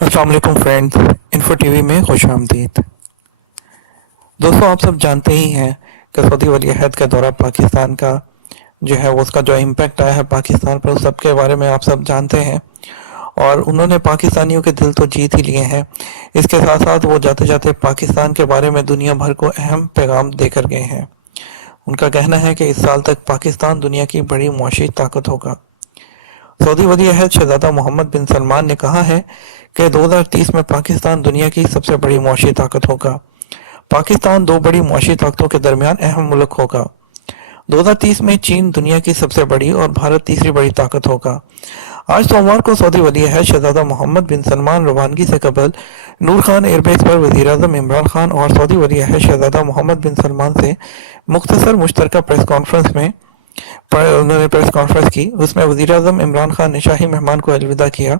अस्सलाम वालेकुम friends, info TV में खुश आमदीद। दोस्तों, आप सब जानते ही हैं कि सऊदी वली अहद का दौरा पाकिस्तान का जो है वो उसका जो इम्पैक्ट आया है पाकिस्तान पर, उस सब के बारे में आप सब जानते हैं। और उन्होंने पाकिस्तानियों के दिल तो जीत ही लिए हैं। इसके साथ साथ वो जाते जाते पाकिस्तान के बारे में दुनिया भर को अहम पैगाम देकर गए हैं। उनका कहना है कि इस साल तक पाकिस्तान दुनिया की बड़ी मुआशी ताकत होगा। सऊदी वली अहद शहजादा मोहम्मद बिन सलमान ने कहा है कि 2030 में पाकिस्तान दुनिया की सबसे बड़ी मुआशी ताकत होगा। पाकिस्तान दो बड़ी मुआशी ताकतों के दरमियान अहम मुल्क होगा। 2030 में चीन दुनिया की सबसे बड़ी और भारत तीसरी बड़ी ताकत होगा। आज सोमवार को सऊदी वली अहद शहजादा मोहम्मद बिन सलमान रवानगी से कबल नूर खान एयरबेस पर वज़ीर आज़म इमरान खान और सऊदी वली अहद शहजादा मोहम्मद बिन सलमान से मुख्तसर मुश्तरका प्रेस कॉन्फ्रेंस में उन्होंने प्रेस कॉन्फ्रेंस की। उसमें वज़ीर आज़म इमरान खान ने शाही मेहमान को अलविदा किया।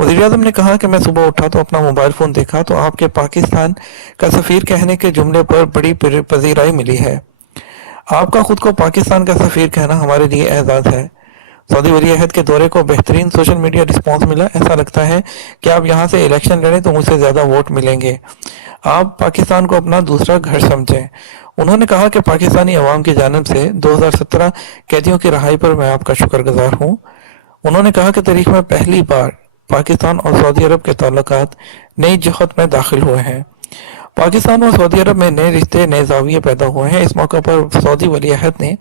वज़ीर आज़म ने कहा कि मैं सुबह उठा तो अपना मोबाइल फ़ोन देखा तो आपके पाकिस्तान का सफ़ीर कहने के जुमले पर बड़ी पजीराई मिली है। आपका खुद को पाकिस्तान का सफ़ीर कहना हमारे लिए एजाज़ है। सऊदी वली अहद के दौरे को बेहतरीन सोशल मीडिया रिस्पॉन्स मिला। ऐसा लगता है कि आप यहाँ से इलेक्शन लड़ें तो मुझसे ज़्यादा वोट मिलेंगे। आप पाकिस्तान को अपना दूसरा घर समझें। उन्होंने कहा कि पाकिस्तानी अवाम की जानिब से 2017 कैदियों की रहाई पर मैं आपका शुक्रगुजार हूँ। उन्होंने कहा कि तारीख में पहली बार पाकिस्तान और सऊदी अरब के ताल्लुकात नई जहत में दाखिल हुए हैं। पाकिस्तान और सऊदी अरब में नए रिश्ते, नए ज़ाविये पैदा हुए हैं। इस मौके पर सऊदी वली अहद ने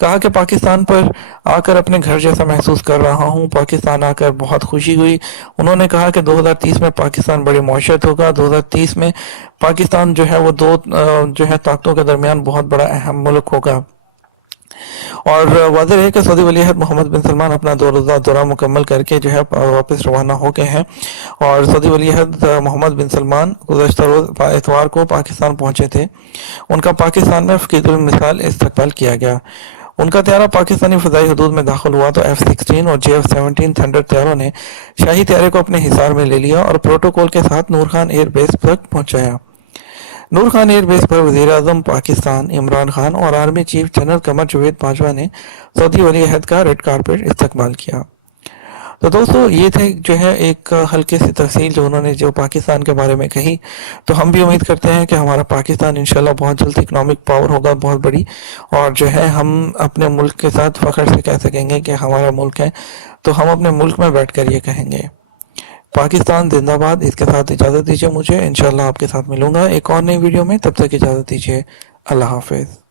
कहा कि पाकिस्तान पर आकर अपने घर जैसा महसूस कर रहा हूँ। पाकिस्तान आकर बहुत खुशी हुई। उन्होंने कहा कि 2030 में पाकिस्तान बड़ी मौशत होगा। 2030 में पाकिस्तान जो है वो दो जो है ताकतों के दरमियान बहुत बड़ा अहम मुल्क होगा। और वाज़ेह है कि सऊदी वली अहद मोहम्मद बिन सलमान अपना 2 रोज़ा दौरा मुकम्मल करके जो है वापस रवाना हो गए हैं। और सऊदी वली अहद मोहम्मद बिन सलमान गुज़श्ता रोज़ इतवार को पाकिस्तान पहुंचे थे। उनका पाकिस्तान में फ़कीरुल मिसाल इस्तकबाल किया गया। उनका त्यारा पाकिस्तानी फ़ज़ाई हदूद में दाखिल हुआ तो F-16 और JF-17 थंडर त्यारों ने शाही त्यारे को अपने हिसार में ले लिया और प्रोटोकॉल के साथ नूर खान एयरबेस तक पहुंचाया। नूर खान एयरबेस पर वज़ीर आज़म पाकिस्तान इमरान खान और army chief general Qamar Javed Bajwa ने सऊदी वली अहद का रेड कारपेट इस्तकबाल किया। तो दोस्तों, ये थे जो है एक हल्के सी तफसील जो उन्होंने जो पाकिस्तान के बारे में कही। तो हम भी उम्मीद करते हैं कि हमारा पाकिस्तान इंशाल्लाह बहुत जल्द इकनॉमिक पावर होगा, बहुत बड़ी, और जो है हम अपने मुल्क के साथ फ़ख्र से कह सकेंगे कि हमारा मुल्क है। तो हम अपने मुल्क में बैठ कर ये कहेंगे पाकिस्तान जिंदाबाद। इसके साथ इजाज़त दीजिए मुझे, इंशाल्लाह आपके साथ मिलूंगा एक और नई वीडियो में। तब तक इजाज़त दीजिए। अल्लाह हाफिज़।